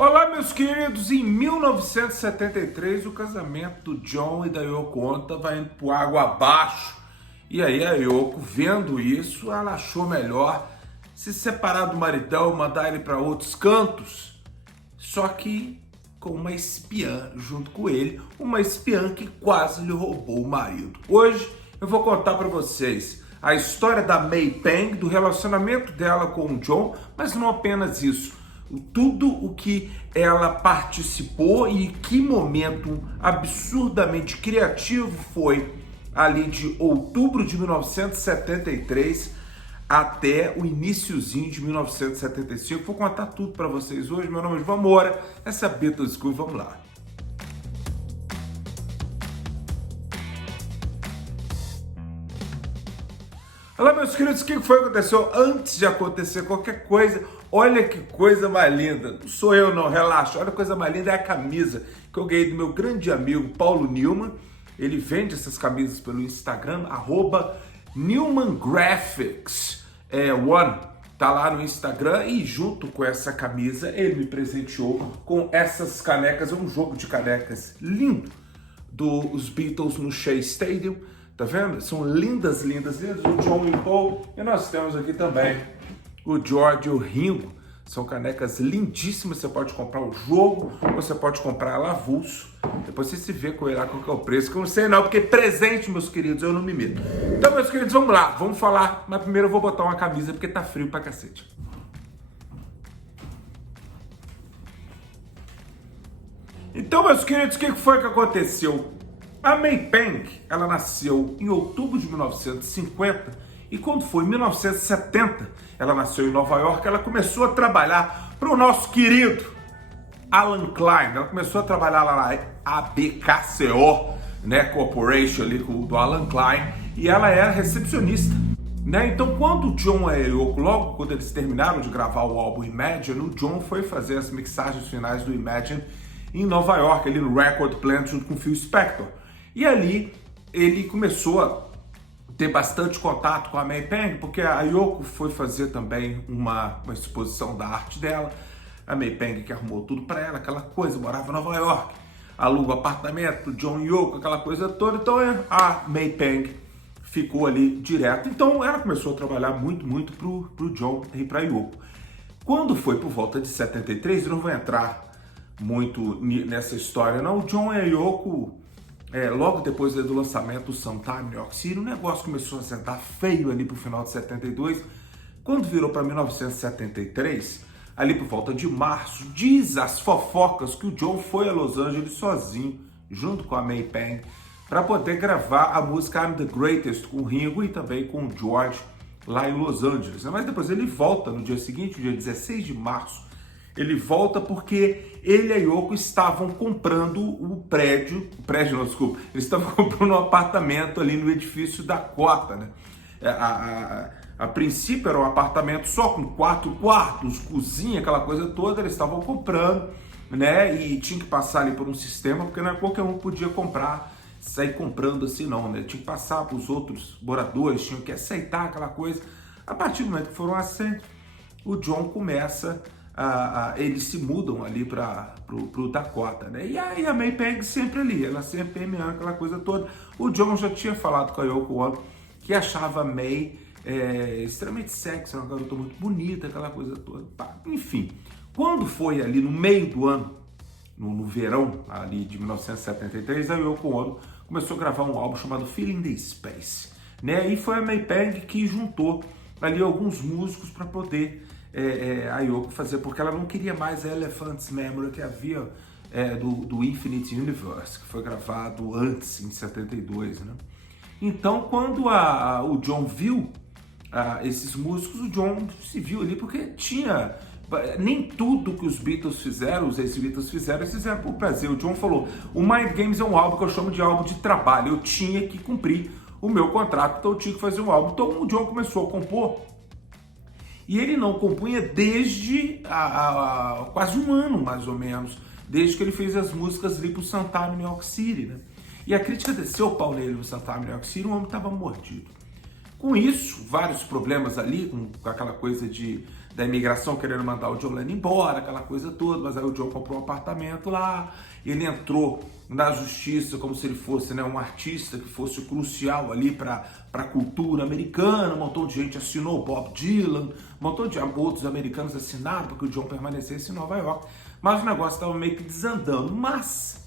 Olá, meus queridos. Em 1973, o casamento do John e da Yoko Ono estava indo por água abaixo. E aí a Yoko, vendo isso, ela achou melhor se separar do maridão, mandar ele para outros cantos. Só que com uma espiã junto com ele, uma espiã que quase lhe roubou o marido. Hoje eu vou contar para vocês a história da May Pang, do relacionamento dela com o John, mas não apenas isso. Tudo o que ela participou e que momento absurdamente criativo foi ali de outubro de 1973 até o iniciozinho de 1975. Vou contar tudo para vocês hoje. Meu nome é João Moura, essa é a Beatles School, vamos lá. Olá, meus queridos, o que foi que aconteceu antes de acontecer qualquer coisa? Olha que coisa mais linda, não sou eu não, relaxa, olha a coisa mais linda, é a camisa que eu ganhei do meu grande amigo Paulo Newman. Ele vende essas camisas pelo Instagram, @NewmanGraphics, tá lá no Instagram, e junto com essa camisa ele me presenteou com essas canecas, é um jogo de canecas lindo dos Beatles no Shea Stadium. Tá vendo? São lindas, lindas, lindas. O John e o Paul. E nós temos aqui também o George e o Ringo. São canecas lindíssimas. Você pode comprar o jogo, ou você pode comprar ela avulso. Depois você se vê com ele lá qual que é o preço. Que eu não sei não, porque presente, meus queridos, eu não me meto. Então, meus queridos, vamos lá. Vamos falar. Mas primeiro eu vou botar uma camisa, porque tá frio pra cacete. Então, meus queridos, o que foi que aconteceu? A May Pang, ela nasceu em outubro de 1950 e quando foi em 1970, ela nasceu em Nova York, ela começou a trabalhar para o nosso querido Alan Klein. Ela começou a trabalhar lá na ABKCO, né, Corporation ali do Alan Klein, e ela era recepcionista. Né? Então, quando o John e a Yoko, logo quando eles terminaram de gravar o álbum Imagine, o John foi fazer as mixagens finais do Imagine em Nova York, ali no Record Plant, junto com o Phil Spector. E ali ele começou a ter bastante contato com a May Pang, porque a Yoko foi fazer também uma exposição da arte dela. A May Pang que arrumou tudo para ela, aquela coisa, morava em Nova York, aluga o apartamento, John e Yoko, aquela coisa toda. Então a May Pang ficou ali direto. Então ela começou a trabalhar muito pro John e pra Yoko. Quando foi por volta de 73, eu não vou entrar muito nessa história não, o John e a Yoko, logo depois do lançamento do Sometime New York City, o negócio começou a sentar feio ali pro final de 72. Quando virou para 1973, ali por volta de março, diz as fofocas que o John foi a Los Angeles sozinho, junto com a May Pang, para poder gravar a música I'm the Greatest com o Ringo e também com o George lá em Los Angeles. Mas depois ele volta no dia seguinte, dia 16 de março, ele volta porque ele e a Yoko estavam comprando eles estavam comprando um apartamento ali no edifício Dakota, né? A princípio era um apartamento só com 4 quartos, cozinha, aquela coisa toda, eles estavam comprando, né? E tinha que passar ali por um sistema, porque não é qualquer um podia sair comprando assim não, né? Tinha que passar para os outros moradores, tinham que aceitar aquela coisa. A partir do momento que foram aceitos, o John começa eles se mudam ali pro Dakota, né? E aí a May Pang sempre ali, ela sempre meando aquela coisa toda. O John já tinha falado com a Yoko Ono que achava a May extremamente sexy, uma garota muito bonita, aquela coisa toda. Enfim, quando foi ali no meio do ano, no verão ali de 1973, a Yoko Ono começou a gravar um álbum chamado Feeling the Space, né? E foi a May Pang que juntou ali alguns músicos para poder a Yoko fazer, porque ela não queria mais a Elephant's Memory que havia do Infinite Universe, que foi gravado antes, em 72, né? Então, quando o John viu esses músicos, o John se viu ali, porque tinha... Nem tudo que os Beatles fizeram, os ex-Beatles fizeram, eles fizeram por prazer. O John falou, o Mind Games é um álbum que eu chamo de álbum de trabalho, eu tinha que cumprir o meu contrato, então eu tinha que fazer um álbum. Então o John começou a compor, e ele não compunha desde quase um ano, mais ou menos, desde que ele fez as músicas ali pro Sometime New York City, né? E a crítica desceu o pau nele no Sometime New York City, o homem estava mordido. Com isso, vários problemas ali, com aquela coisa da imigração querendo mandar o John Lennon embora, aquela coisa toda, mas aí o John comprou um apartamento lá, ele entrou na justiça como se ele fosse, né, um artista que fosse crucial ali para a cultura americana, um montão de gente assinou, Bob Dylan, um montão de outros americanos assinaram para que o John permanecesse em Nova York, mas o negócio estava meio que desandando, mas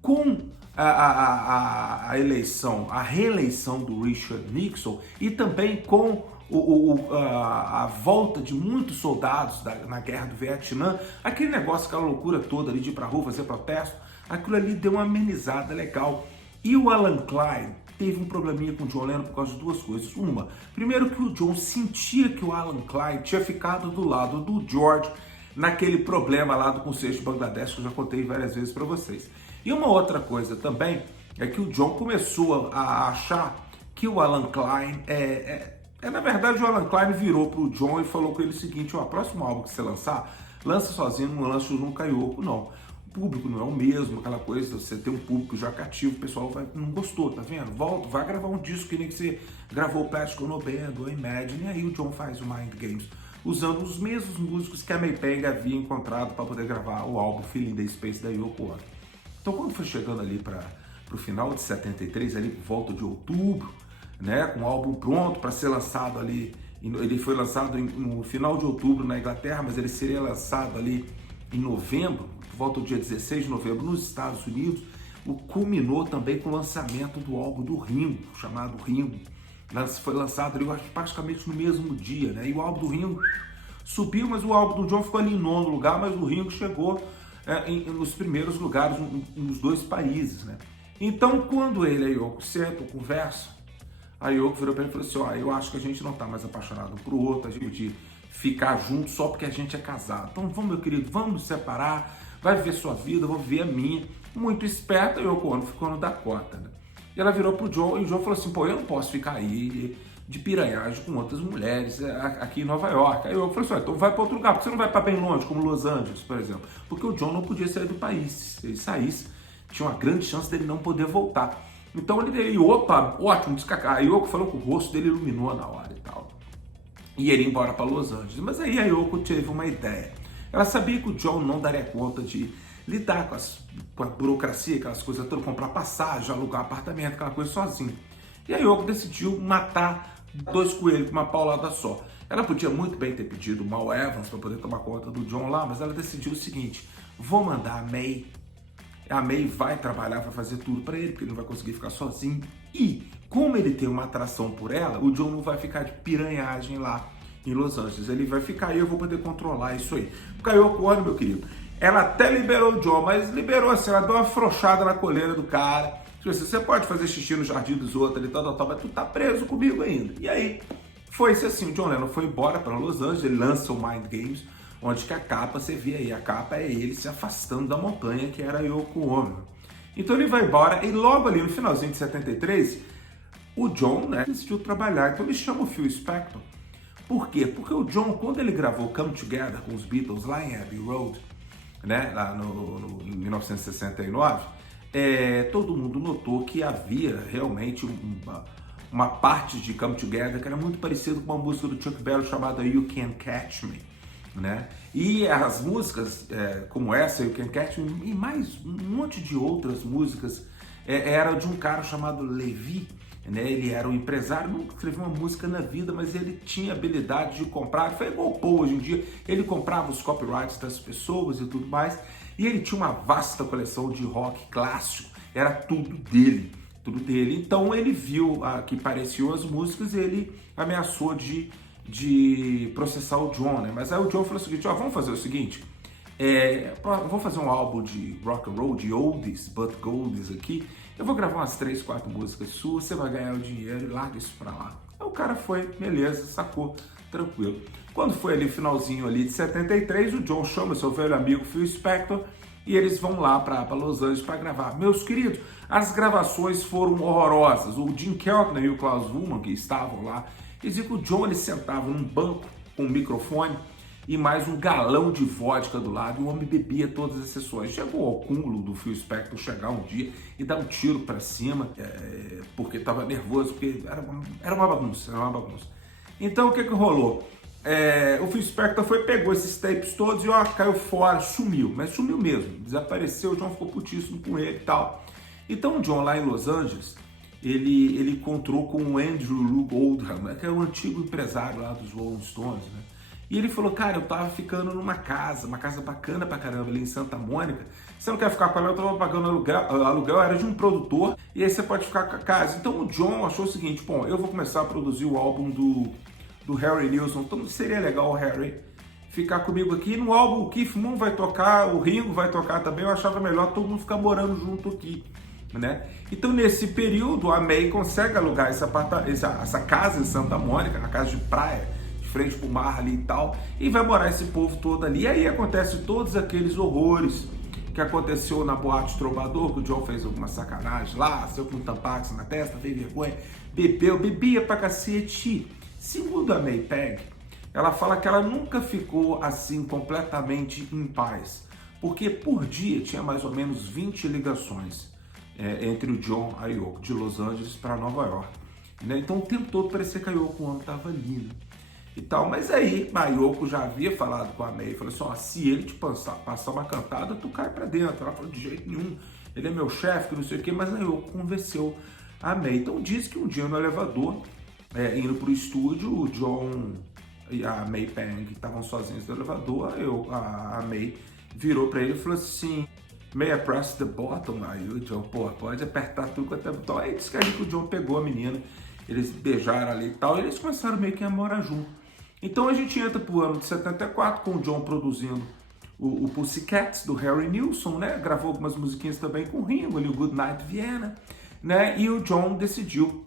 com a eleição, a reeleição do Richard Nixon e também com a volta de muitos soldados na guerra do Vietnã, aquele negócio, aquela loucura toda ali de ir pra rua fazer protesto, aquilo ali deu uma amenizada legal. E o Alan Klein teve um probleminha com o John Lennon por causa de duas coisas. Uma, primeiro que o John sentia que o Alan Klein tinha ficado do lado do George naquele problema lá do Conselho de Bangladesh, que eu já contei várias vezes para vocês. E uma outra coisa também é que o John começou a achar que o Alan Klein na verdade, o Alan Klein virou pro John e falou com ele o seguinte: ó, próximo álbum que você lançar, lança sozinho, não lança no Kaioko, não. O público não é o mesmo, aquela coisa, você tem um público já cativo, o pessoal não gostou, tá vendo? Volta, vai gravar um disco que nem que você gravou o Plastic Ono Band ou Imagine, e aí o John faz o Mind Games, usando os mesmos músicos que a May Pang havia encontrado para poder gravar o álbum Feeling the Space da Yoko Ono. Então, quando foi chegando ali para o final de 73, ali por volta de outubro, né, com o álbum pronto para ser lançado ali, ele foi lançado no final de outubro na Inglaterra, mas ele seria lançado ali em novembro, por volta do dia 16 de novembro nos Estados Unidos, culminou também com o lançamento do álbum do Ringo, chamado Ringo. Foi lançado ali, eu acho, praticamente no mesmo dia, né, e o álbum do Ringo subiu, mas o álbum do John ficou ali em nono lugar, mas o Ringo chegou nos primeiros lugares nos dois países, né. Então, quando ele e a Yoko sentam, conversam, a Yoko virou pra ele e falou assim: ó, eu acho que a gente não tá mais apaixonado um pro outro, a gente pode ficar junto só porque a gente é casado. Então vamos, meu querido, vamos nos separar, vai viver sua vida, eu vou viver a minha. Muito esperta, a Yoko Ono ficou no Dakota, né? E ela virou pro John, e o John falou assim: pô, eu não posso ficar aí de piranhagem com outras mulheres aqui em Nova York. Aí a Yoko falou assim: ó, então vai pra outro lugar, porque você não vai pra bem longe, como Los Angeles, por exemplo. Porque o John não podia sair do país, se ele saísse, tinha uma grande chance dele não poder voltar. Então ele opa, ótimo, descacá. A Yoko falou que o rosto dele iluminou na hora e tal. E ele ia embora para Los Angeles. Mas aí a Yoko teve uma ideia. Ela sabia que o John não daria conta de lidar com a burocracia, aquelas coisas todas, comprar passagem, alugar apartamento, aquela coisa sozinho. E a Yoko decidiu matar dois coelhos com uma paulada só. Ela podia muito bem ter pedido o Mal Evans para poder tomar conta do John lá, mas ela decidiu o seguinte: vou mandar a May vai trabalhar, vai fazer tudo para ele, porque ele não vai conseguir ficar sozinho. E, como ele tem uma atração por ela, o John não vai ficar de piranhagem lá em Los Angeles. Ele vai ficar aí, eu vou poder controlar isso aí. O Yoko Ono, meu querido, ela até liberou o John, mas liberou assim, ela deu uma afrouxada na coleira do cara. Tipo assim, você pode fazer xixi no jardim dos outros, ali, tal, mas tu tá preso comigo ainda. E aí, foi-se assim, o John Lennon foi embora para Los Angeles, ele lança o Mind Games, onde que a capa, você vê aí, a capa é ele se afastando da montanha que era Yoko Ono. Então ele vai embora e logo ali no finalzinho de 73, o John, né, decidiu trabalhar. Então ele chama o Phil Spector. Por quê? Porque o John, quando ele gravou Come Together com os Beatles lá em Abbey Road, né, lá em 1969, todo mundo notou que havia realmente uma parte de Come Together que era muito parecido com uma música do Chuck Berry chamada You Can't Catch Me, né? E as músicas como essa, You Can't Catch Me, e mais um monte de outras músicas, era de um cara chamado Levi, né? Ele era um empresário, nunca escreveu uma música na vida, mas ele tinha habilidade de comprar, foi igual o Paul hoje em dia, ele comprava os copyrights das pessoas e tudo mais, e ele tinha uma vasta coleção de rock clássico, era tudo dele. Então ele viu que pareciam as músicas e ele ameaçou de processar o John, né? Mas aí o John falou o seguinte: ó, vamos fazer o seguinte, vou fazer um álbum de rock and roll, de oldies but goldies aqui, eu vou gravar umas 3, 4 músicas suas, você vai ganhar o dinheiro e larga isso pra lá. Aí o cara foi, beleza, sacou, tranquilo. Quando foi ali finalzinho ali de 73, o John chama seu velho amigo Phil Spector e eles vão lá para Los Angeles para gravar. Meus queridos, as gravações foram horrorosas. O Jim Keltner e o Klaus Voormann, que estavam lá, eles diziam que o John ele sentava num banco com um microfone e mais um galão de vodka do lado, e o homem bebia todas as sessões. Chegou ao cúmulo do Phil Spector chegar um dia e dar um tiro para cima, porque estava nervoso, porque era uma bagunça, Então o que rolou? o Phil Spector pegou esses tapes todos e ó, caiu fora, sumiu, mas sumiu mesmo, desapareceu. O John ficou putíssimo com ele e tal. Então o John lá em Los Angeles, ele encontrou com o Andrew Loog Oldham, né, que é o antigo empresário lá dos Rolling Stones, né? E ele falou, cara, eu tava ficando numa casa, uma casa bacana pra caramba ali em Santa Mônica. Você não quer ficar com ela? Eu tava pagando aluguel, era de um produtor, e aí você pode ficar com a casa. Então o John achou o seguinte, bom, eu vou começar a produzir o álbum do Harry Nilsson, então seria legal o Harry ficar comigo aqui. No álbum o Keith Moon vai tocar, o Ringo vai tocar também, eu achava melhor todo mundo ficar morando junto aqui, né? Então nesse período a May consegue alugar essa casa em Santa Mônica, na casa de praia, de frente pro mar ali e tal, e vai morar esse povo todo ali. E aí acontece todos aqueles horrores que aconteceu na Boate Trovador, que o John fez alguma sacanagem lá, saiu com um tampax na testa, fez vergonha, bebia pra cacete. Segundo a May Pegg, ela fala que ela nunca ficou assim completamente em paz, porque por dia tinha mais ou menos 20 ligações entre o John e a Yoko, de Los Angeles para Nova York, né? Então o tempo todo parecia que a Yoko Ono estava ali, né? E tal. Mas aí a Yoko já havia falado com a May, falou assim, ó, se ele te passar uma cantada, tu cai para dentro. Ela falou, de jeito nenhum, ele é meu chefe, que não sei o quê, mas a Yoko convenceu a May. Então diz que um dia no elevador, indo pro estúdio, o John e a May Pang estavam sozinhos no elevador, a May virou para ele e falou assim, May I press the button? Aí o John, pô, pode apertar tudo quanto é botão. Aí disse que ali que o John pegou a menina, eles beijaram ali e tal, e eles começaram meio que a morar junto. Então a gente entra pro ano de 74 com o John produzindo o Pussycats do Harry Nilsson, né? Gravou algumas musiquinhas também com o Ringo, ali o Good Night Vienna, né? E o John decidiu,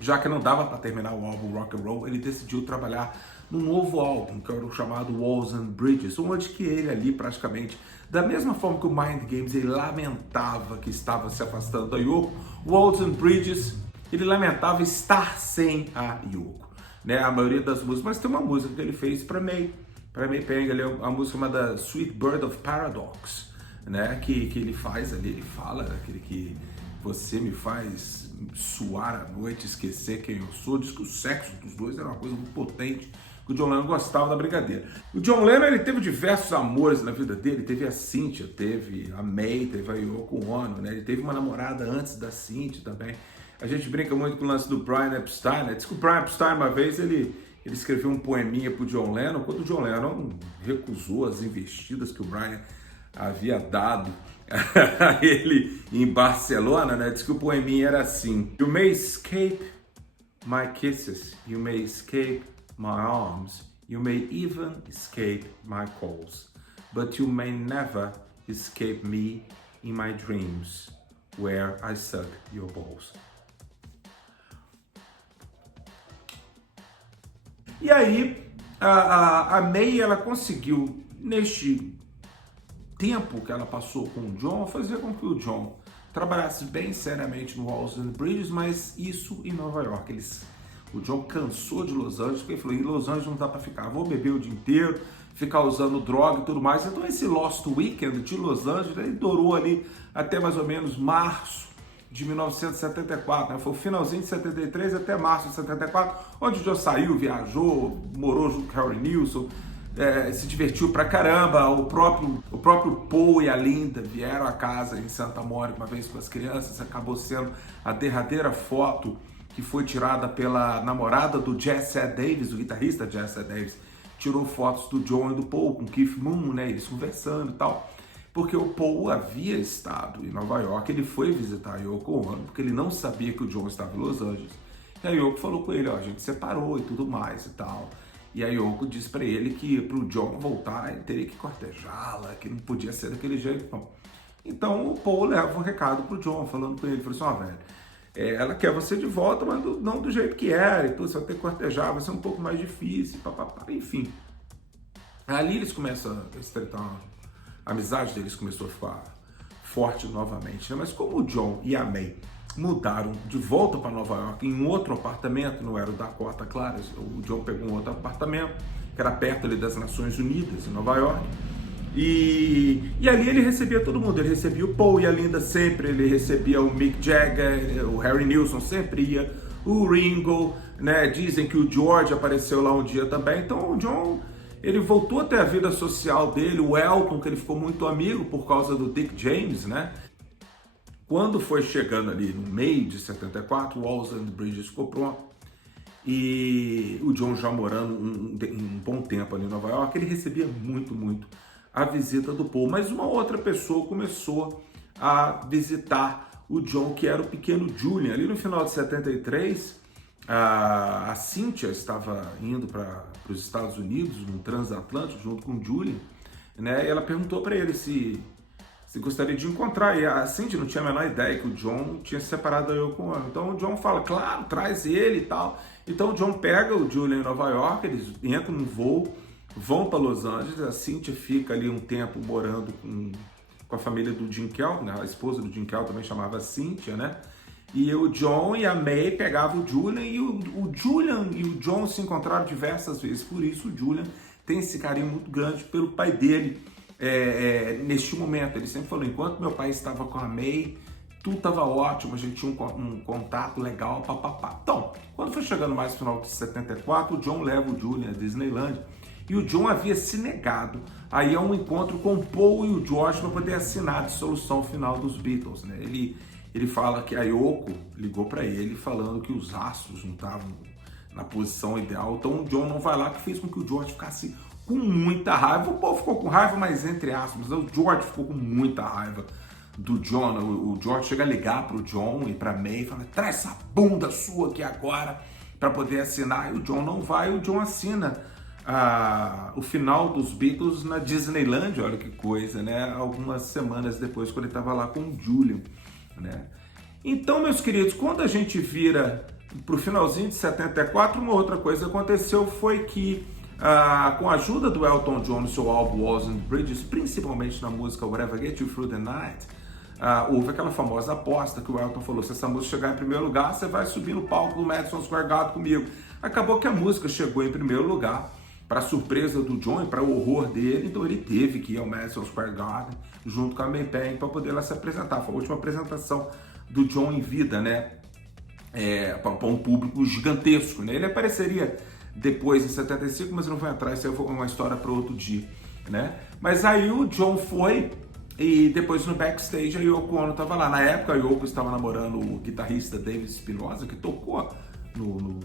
já que não dava para terminar o álbum Rock and Roll, ele decidiu trabalhar num novo álbum, que era o chamado Walls and Bridges, onde que ele ali praticamente, da mesma forma que o Mind Games, ele lamentava que estava se afastando da Yoko, o Walls and Bridges, ele lamentava estar sem a Yoko, né? A maioria das músicas, mas tem uma música que ele fez para May Pang, ali, a música chamada Sweet Bird of Paradox, né? Que ele faz ali, ele fala aquele que você me faz suar à noite, esquecer quem eu sou. Diz que o sexo dos dois era uma coisa muito potente, que o John Lennon gostava da brincadeira. O John Lennon, ele teve diversos amores na vida dele, teve a Cynthia, teve a May, teve a Yoko Ono, né? Ele teve uma namorada antes da Cynthia também. A gente brinca muito com o lance do Brian Epstein, né? Diz que o Brian Epstein, uma vez, ele escreveu um poeminha pro John Lennon, quando o John Lennon recusou as investidas que o Brian havia dado a ele em Barcelona, né? Diz que o poeminha era assim: You may escape my kisses, you may escape my arms, you may even escape my calls, but you may never escape me in my dreams, where I suck your balls. E aí, a May, ela conseguiu, neste tempo que ela passou com o John, fazer com que o John trabalhasse bem seriamente no Walls and Bridges, mas isso em Nova York. O John cansou de Los Angeles, porque ele falou, em Los Angeles não dá pra ficar, vou beber o dia inteiro, ficar usando droga e tudo mais. Então esse Lost Weekend de Los Angeles, ele durou ali até mais ou menos março de 1974, né? Foi o finalzinho de 73 até março de 74, onde o John saiu, viajou, morou junto com o Harry Nilsson, se divertiu pra caramba. O próprio Paul e a Linda vieram a casa em Santa Mônica uma vez com as crianças. Acabou sendo a derradeira foto que foi tirada pela namorada do Jesse Davis, o guitarrista Jesse Davis. Tirou fotos do John e do Paul com Keith Moon, né? Eles conversando e tal. Porque o Paul havia estado em Nova York, ele foi visitar a Yoko Ono, porque ele não sabia que o John estava em Los Angeles. E a Yoko falou com ele, ó, a gente separou e tudo mais e tal. E a Yoko disse para ele que para o John voltar, ele teria que cortejá-la, que não podia ser daquele jeito, não. Então o Paul leva um recado pro John, falando com ele, falou assim, ó, velho, ela quer você de volta, mas não do jeito que era, então você vai ter que cortejar, vai ser um pouco mais difícil, papapá, enfim. Ali eles começam a estreitar, a amizade deles começou a ficar forte novamente, né? Mas como o John e a May mudaram de volta para Nova York em um outro apartamento, não era o Dakota, claro, o John pegou um outro apartamento, que era perto ali das Nações Unidas, em Nova York, e ali ele recebia todo mundo, ele recebia o Paul e a Linda sempre, ele recebia o Mick Jagger, o Harry Nilsson sempre ia, o Ringo, né? Dizem que o George apareceu lá um dia também. Então o John, ele voltou a ter a vida social dele, o Elton, que ele ficou muito amigo por causa do Dick James, né? Quando foi chegando ali no meio de 74, o Walls and Bridges ficou pronto. E o John já morando um bom tempo ali em Nova York, ele recebia muito a visita do Paul. Mas uma outra pessoa começou a visitar o John, que era o pequeno Julian. Ali no final de 73, a Cynthia estava indo para os Estados Unidos, num transatlântico, junto com o Julian, né? E ela perguntou para ele se gostaria de encontrar. E a Cynthia não tinha a menor ideia que o John tinha se separado da Yoko Ono. Então o John fala, claro, traz ele e tal. Então o John pega o Julian em Nova York, eles entram no voo, vão para Los Angeles, a Cynthia fica ali um tempo morando com a família do Jim Keltner, né? A esposa do Jim Keltner também chamava Cynthia, né? E o John e a May pegavam o Julian, e o Julian e o John se encontraram diversas vezes. Por isso o Julian tem esse carinho muito grande pelo pai dele. Neste momento, ele sempre falou, enquanto meu pai estava com a May, tudo estava ótimo, a gente tinha um contato legal, papapá. Então, quando foi chegando mais no final de 74, o John leva o Julian à Disneyland, e o John havia se negado a ir a um encontro com o Paul e o George para poder assinar a dissolução final dos Beatles, né? Ele fala que a Yoko ligou para ele falando que os astros não estavam na posição ideal, então o John não vai lá, que fez com que o George ficasse com muita raiva. O Paul ficou com raiva, mas entre aspas, o George ficou com muita raiva do John. O George chega a ligar pro John e pra May e fala, traz essa bunda sua aqui agora para poder assinar. E o John não vai, o John assina o final dos Beatles na Disneyland, olha que coisa, né? Algumas semanas depois, quando ele estava lá com o Julian, né? Então, meus queridos, quando a gente vira pro finalzinho de 74, uma outra coisa aconteceu, foi que com a ajuda do Elton John no seu álbum Walls and Bridges, principalmente na música Whatever Gets You Through the Night, houve aquela famosa aposta que o Elton falou, se essa música chegar em primeiro lugar, você vai subir no palco do Madison Square Garden comigo. Acabou que a música chegou em primeiro lugar, para surpresa do John e para o horror dele, então ele teve que ir ao Madison Square Garden junto com a May Pang para poder lá se apresentar. Foi a última apresentação do John em vida, né? Para um público gigantesco, né? Ele apareceria depois em 75, mas não vai entrar, isso é uma história para outro dia, né? Mas aí o John foi, e depois no backstage a Yoko Ono estava lá. Na época a Yoko estava namorando o guitarrista David Spinoza, que tocou no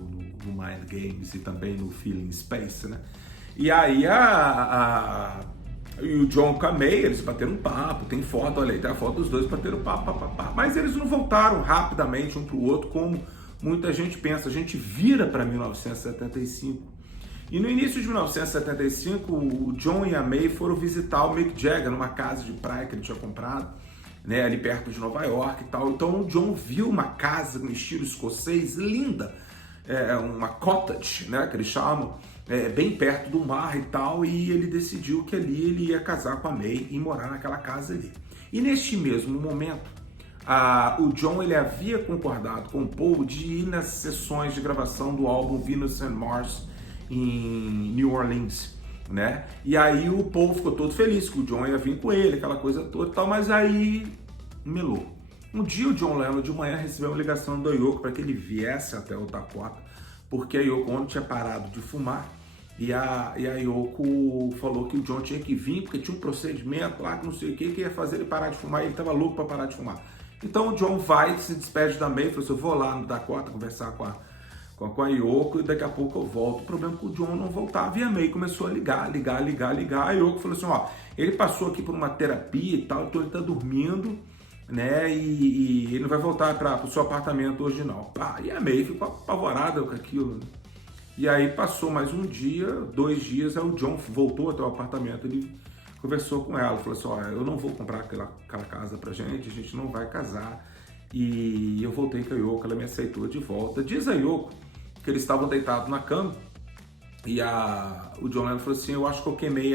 Mind Games e também no Feeling Space, né? E aí e o John com a May, eles bateram um papo, tem foto, olha aí, tem a foto dos dois bateram papo, mas eles não voltaram rapidamente um para o outro como muita gente pensa. A gente vira para 1975. E no início de 1975, o John e a May foram visitar o Mick Jagger numa casa de praia que ele tinha comprado, né, ali perto de Nova York e tal. Então o John viu uma casa no estilo escocês, linda, uma cottage, né, que eles chamam, bem perto do mar e tal, e ele decidiu que ali ele ia casar com a May e morar naquela casa ali. E neste mesmo momento, o John ele havia concordado com o Paul de ir nas sessões de gravação do álbum Venus and Mars em New Orleans, né? E aí o Paul ficou todo feliz que o John ia vir com ele, aquela coisa toda e tal, mas aí melou. Um dia o John Lennon de manhã recebeu uma ligação da Yoko para que ele viesse até o Dakota, porque a Yoko Ono tinha parado de fumar e a Yoko falou que o John tinha que vir porque tinha um procedimento lá que não sei o que ia fazer ele parar de fumar, e ele estava louco para parar de fumar. Então o John vai, se despede da May, falou assim, eu vou lá no Dakota conversar com a Yoko e daqui a pouco eu volto. O problema é que o John não voltava e a May começou a ligar. A Yoko falou assim, ele passou aqui por uma terapia e tal, então ele tá dormindo, né, e ele não vai voltar para o seu apartamento hoje não. E a May ficou apavorada com aquilo, né? E aí passou mais um dia, 2 dias, aí o John voltou até o apartamento, ele conversou com ela, falou assim, eu não vou comprar aquela casa pra gente, a gente não vai casar. E eu voltei com a Yoko, ela me aceitou de volta. Diz a Yoko que eles estavam deitados na cama e o John Lennon falou assim, eu acho que eu queimei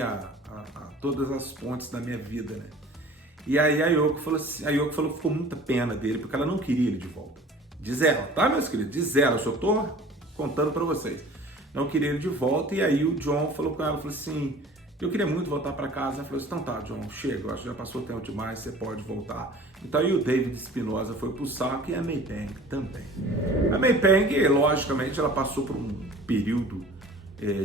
todas as pontes da minha vida, né? E aí a Yoko falou que ficou muita pena dele, porque ela não queria ele de volta. Diz ela, tá, meus queridos? Diz ela, eu só tô contando pra vocês. Não queria ele de volta, e aí o John falou com ela, falou assim, Eu queria muito voltar para casa. Ela falou assim, então tá, John, chega, eu acho que já passou tempo demais, você pode voltar. Então aí o David Espinosa foi pro saco e a May Pang também. A May Pang, logicamente, ela passou por um período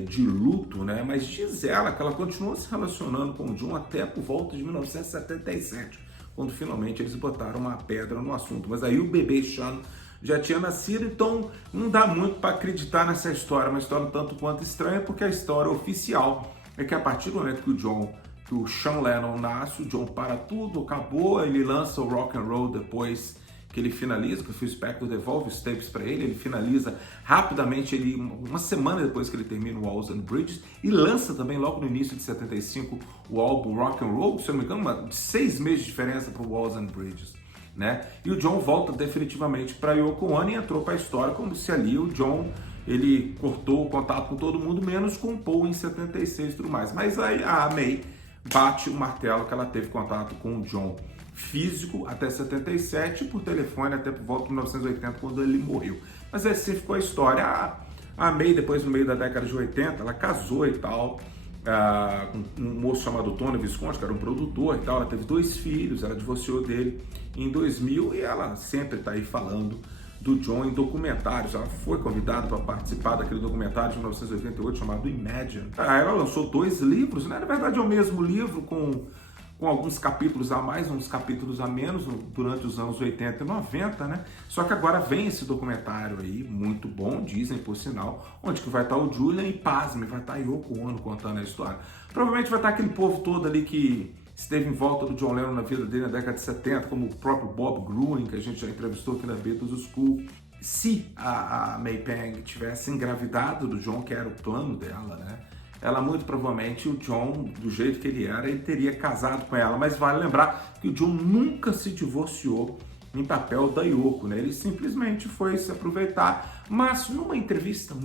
de luto, né? Mas diz ela que ela continuou se relacionando com o John até por volta de 1977, quando finalmente eles botaram uma pedra no assunto. Mas aí o bebê Sean já tinha nascido, então não dá muito para acreditar nessa história, uma história um tanto quanto estranha, porque a história oficial é que a partir do momento que o Sean Lennon nasce, o John para tudo, acabou, ele lança o Rock and Roll depois que ele finaliza, que o Phil Spector devolve os tapes para ele finaliza rapidamente, uma semana depois que ele termina o Walls and Bridges, e lança também logo no início de 75 o álbum Rock and Roll, se eu não me engano, 6 meses de diferença para o Walls and Bridges, né? E o John volta definitivamente para Yoko Ono e entrou para a história como se ali o John ele cortou o contato com todo mundo, menos com o Paul em 76 e tudo mais. Mas aí a May bate o martelo que ela teve contato com o John físico até 77 e por telefone até por volta de 1980, quando ele morreu. Mas assim ficou a história. A May, depois no meio da década de 80, ela casou e tal, com um moço chamado Tony Visconti, que era um produtor e tal. Ela teve 2 filhos, ela divorciou dele em 2000 e ela sempre está aí falando do John em documentários. Ela foi convidada para participar daquele documentário de 1988 chamado Imagine. Ela lançou 2 livros, né? Na verdade é o mesmo livro com alguns capítulos a mais, uns capítulos a menos durante os anos 80 e 90, né? Só que agora vem esse documentário aí, muito bom, dizem por sinal, onde que vai estar o Julian e, pasme, vai estar Yoko Ono contando a história. Provavelmente vai estar aquele povo todo ali que esteve em volta do John Lennon na vida dele na década de 70, como o próprio Bob Gruen, que a gente já entrevistou aqui na Beatles School. Se a May Pang tivesse engravidado do John, que era o plano dela, né? Ela muito provavelmente, o John, do jeito que ele era, ele teria casado com ela. Mas vale lembrar que o John nunca se divorciou em papel da Yoko, né? Ele simplesmente foi se aproveitar. Mas numa entrevista,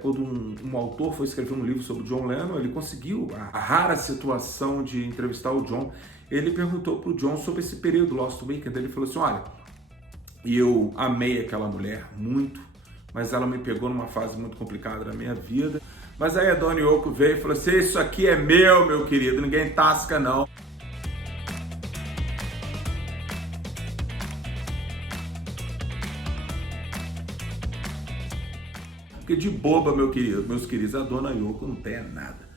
quando um autor foi escrever um livro sobre o John Lennon, ele conseguiu a rara situação de entrevistar o John. Ele perguntou para o John sobre esse período Lost Weekend. Ele falou assim, olha, eu amei aquela mulher muito, mas ela me pegou numa fase muito complicada da minha vida. Mas aí a dona Yoko veio e falou assim, isso aqui é meu querido, ninguém tasca não. Porque de boba, meus queridos, a dona Yoko não tem nada.